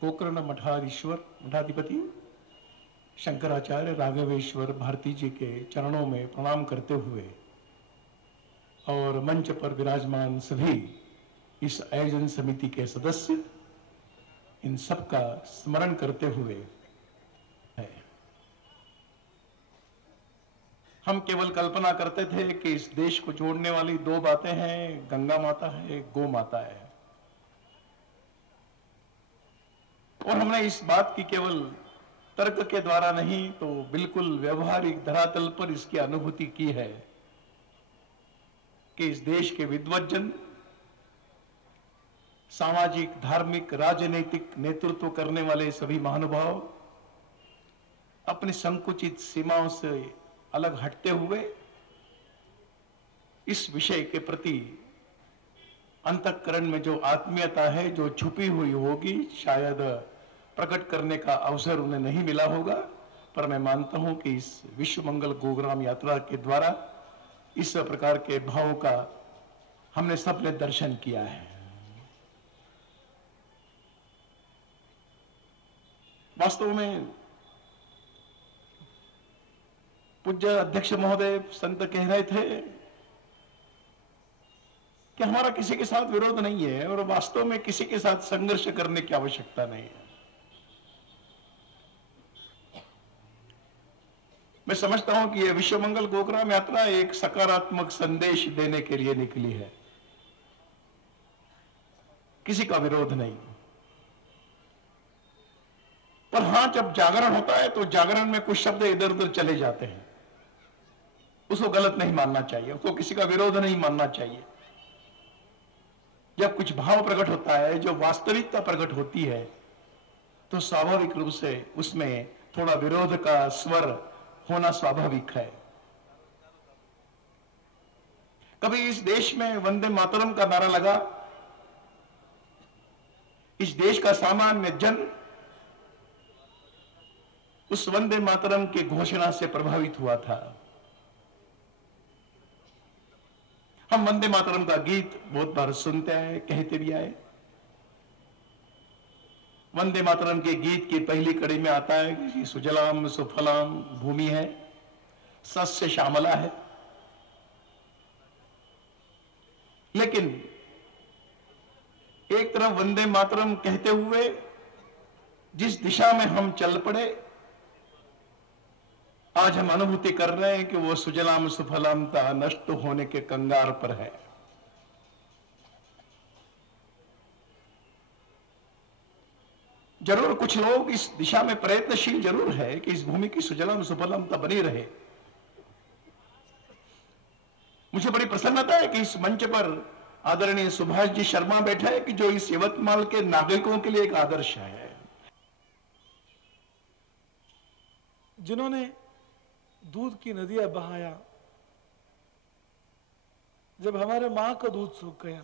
गोकर्ण मठाधिपति शंकराचार्य राघवेश्वर भारती जी के चरणों में प्रणाम करते हुए और मंच पर विराजमान सभी इस आयोजन समिति के सदस्य, इन सब का स्मरण करते हुए है। हम केवल कल्पना करते थे कि इस देश को जोड़ने वाली दो बातें हैं, गंगा माता है, गौ माता है, और हमने इस बात की केवल तर्क के द्वारा नहीं तो बिल्कुल व्यवहारिक धरातल पर इसकी अनुभूति की है कि इस देश के विद्वज्जन, सामाजिक, धार्मिक, राजनीतिक नेतृत्व करने वाले सभी महानुभाव अपनी संकुचित सीमाओं से अलग हटते हुए इस विषय के प्रति अंतःकरण में जो आत्मीयता है, जो छुपी हुई होगी, शायद प्रकट करने का अवसर उन्हें नहीं मिला होगा, पर मैं मानता हूं कि इस विश्व मंगल गोग्राम यात्रा के द्वारा इस प्रकार के भावों का हमने सबने दर्शन किया है। वास्तव में पूज्य अध्यक्ष महोदय संत कह रहे थे कि हमारा किसी के साथ विरोध नहीं है और वास्तव में किसी के साथ संघर्ष करने की आवश्यकता नहीं है। मैं समझता हूं कि यह विश्व मंगल गोग्राम यात्रा एक सकारात्मक संदेश देने के लिए निकली है, किसी का विरोध नहीं। पर हां, जब जागरण होता है तो जागरण में कुछ शब्द इधर उधर चले जाते हैं, उसको गलत नहीं मानना चाहिए, उसको किसी का विरोध नहीं मानना चाहिए। जब कुछ भाव प्रकट होता है, जो वास्तविकता प्रकट होती है, तो स्वाभाविक रूप से उसमें थोड़ा विरोध का स्वर होना स्वाभाविक है। कभी इस देश में वंदे मातरम का नारा लगा, इस देश का सामान्य जन उस वंदे मातरम की घोषणा से प्रभावित हुआ था। हम वंदे मातरम का गीत बहुत बार सुनते आए, कहते भी आए। वंदे मातरम के गीत की पहली कड़ी में आता है कि सुजलाम सुफलाम भूमि है, सस्य श्यामला है। लेकिन एक तरफ वंदे मातरम कहते हुए जिस दिशा में हम चल पड़े, आज हम अनुभूति कर रहे हैं कि वो सुजलाम सुफलामता नष्ट होने के कंगार पर है। जरूर कुछ लोग इस दिशा में प्रयत्नशील जरूर है कि इस भूमि की सुजलाम सुफलामता बनी रहे। मुझे बड़ी प्रसन्नता है कि इस मंच पर आदरणीय सुभाष जी शर्मा बैठे हैं कि जो इस यवतमाल के नागरिकों के लिए एक आदर्श है, जिन्होंने दूध की नदियां बहाया। जब हमारे मां का दूध सूख गया,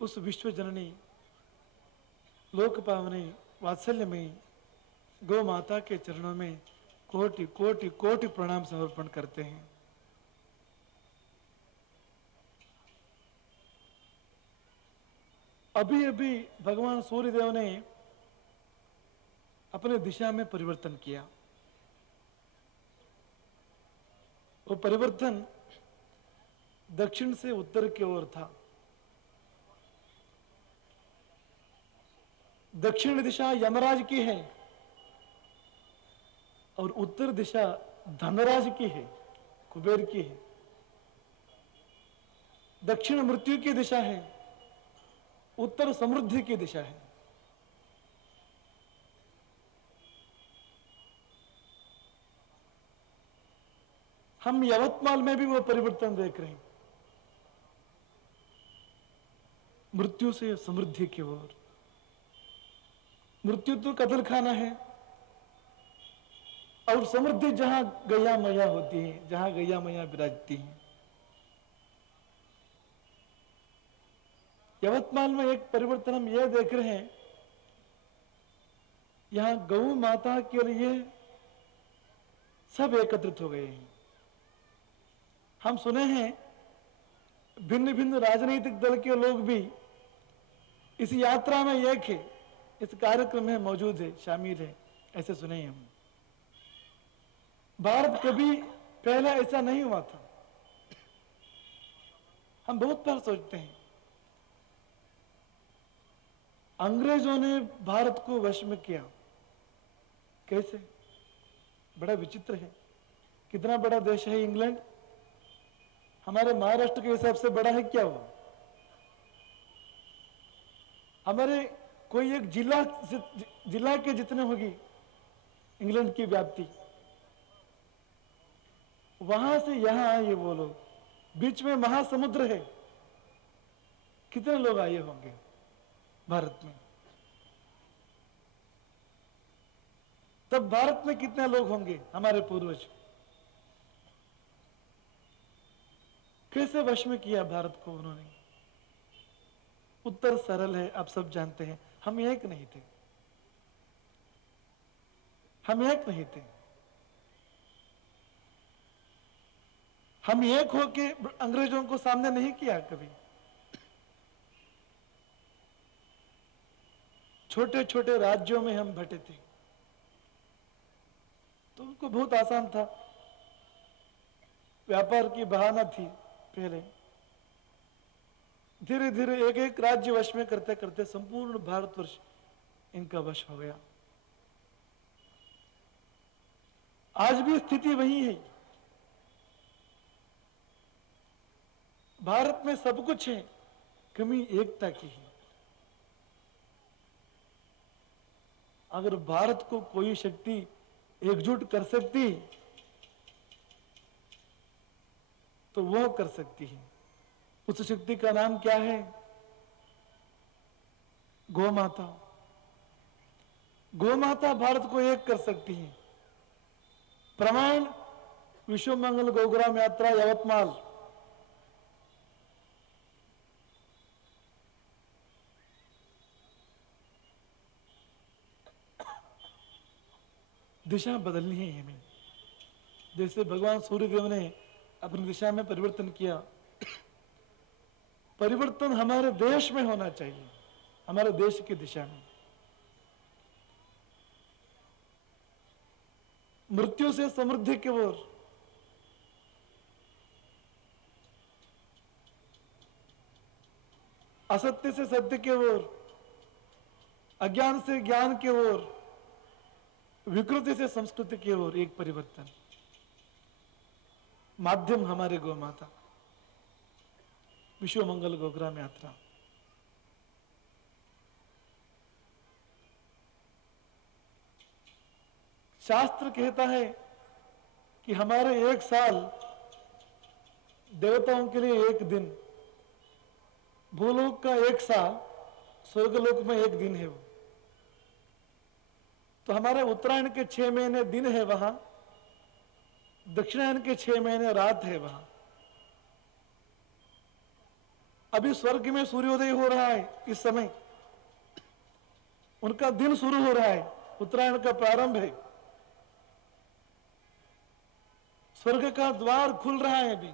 उस विश्व जननी लोक पावनी वात्सल्यमयी गौ माता के चरणों में कोटि कोटि कोटि प्रणाम समर्पण करते हैं। अभी अभी भगवान सूर्यदेव ने अपने दिशा में परिवर्तन किया। वो परिवर्तन दक्षिण से उत्तर की ओर था। दक्षिण दिशा यमराज की है और उत्तर दिशा धनराज की है, कुबेर की है। दक्षिण मृत्यु की दिशा है, उत्तर समृद्धि की दिशा है। हम यवतमाल में भी वो परिवर्तन देख रहे हैं, मृत्यु से समृद्धि की ओर। मृत्यु तो कत्ल खाना है और समृद्धि जहां गैया मैया होती है, जहां गैया मैया विराजती है। यवतमाल में एक परिवर्तन हम यह देख रहे हैं, यहां गौ माता के लिए सब एकत्रित हो गए हैं। हम सुने हैं भिन्न भिन्न राजनीतिक दल के लोग भी इस यात्रा में एक है, इस कार्यक्रम में मौजूद है, शामिल है, ऐसे सुने हम। भारत कभी पहले ऐसा नहीं हुआ था। हम बहुत बार सोचते हैं अंग्रेजों ने भारत को वश में किया, कैसे? बड़ा विचित्र है। कितना बड़ा देश है इंग्लैंड, हमारे महाराष्ट्र के हिसाब से बड़ा है क्या वो? हमारे कोई एक जिला के जितने होगी इंग्लैंड की व्याप्ति, वहां से यहां आए वो लोग, बीच में महासमुद्र है, कितने लोग आए होंगे भारत में? तब भारत में कितने लोग होंगे हमारे पूर्वज? कैसे वश में किया भारत को उन्होंने? उत्तर सरल है, आप सब जानते हैं, हम एक नहीं थे, हम एक नहीं थे। हम एक होके अंग्रेजों को सामने नहीं किया कभी। छोटे छोटे राज्यों में हम बटे थे, तो उनको बहुत आसान था, व्यापार की बहाना थी पहले। धीरे धीरे एक एक राज्य वश में करते करते संपूर्ण भारतवर्ष इनका वश हो गया। आज भी स्थिति वही है। भारत में सब कुछ है, कमी एकता की है। अगर भारत को कोई शक्ति एकजुट कर सकती तो वो कर सकती है। उस शक्ति का नाम क्या है? गौ माता। गौ माता भारत को एक कर सकती है। प्रमाण विश्व मंगल गौग्राम यात्रा यवतमाल। दिशा बदलनी है हमें। जैसे भगवान सूर्यदेव ने अपनी दिशा में परिवर्तन किया, परिवर्तन हमारे देश में होना चाहिए, हमारे देश की दिशा में। मृत्यु से समृद्धि की ओर, असत्य से सत्य की ओर, अज्ञान से ज्ञान की ओर, विकृति से संस्कृति की ओर एक परिवर्तन। माध्यम हमारे गौ माता, विश्व मंगल गौग्राम यात्रा। शास्त्र कहता है कि हमारे एक साल देवताओं के लिए एक दिन, भूलोक का एक साल स्वर्गलोक में एक दिन है वो। तो हमारे उत्तरायण के 6 महीने दिन है वहां, दक्षिणायन के 6 महीने रात है वहां। अभी स्वर्ग में सूर्योदय हो रहा है इस समय, उनका दिन शुरू हो रहा है, उत्तरायण का प्रारंभ है। स्वर्ग का द्वार खुल रहा है अभी।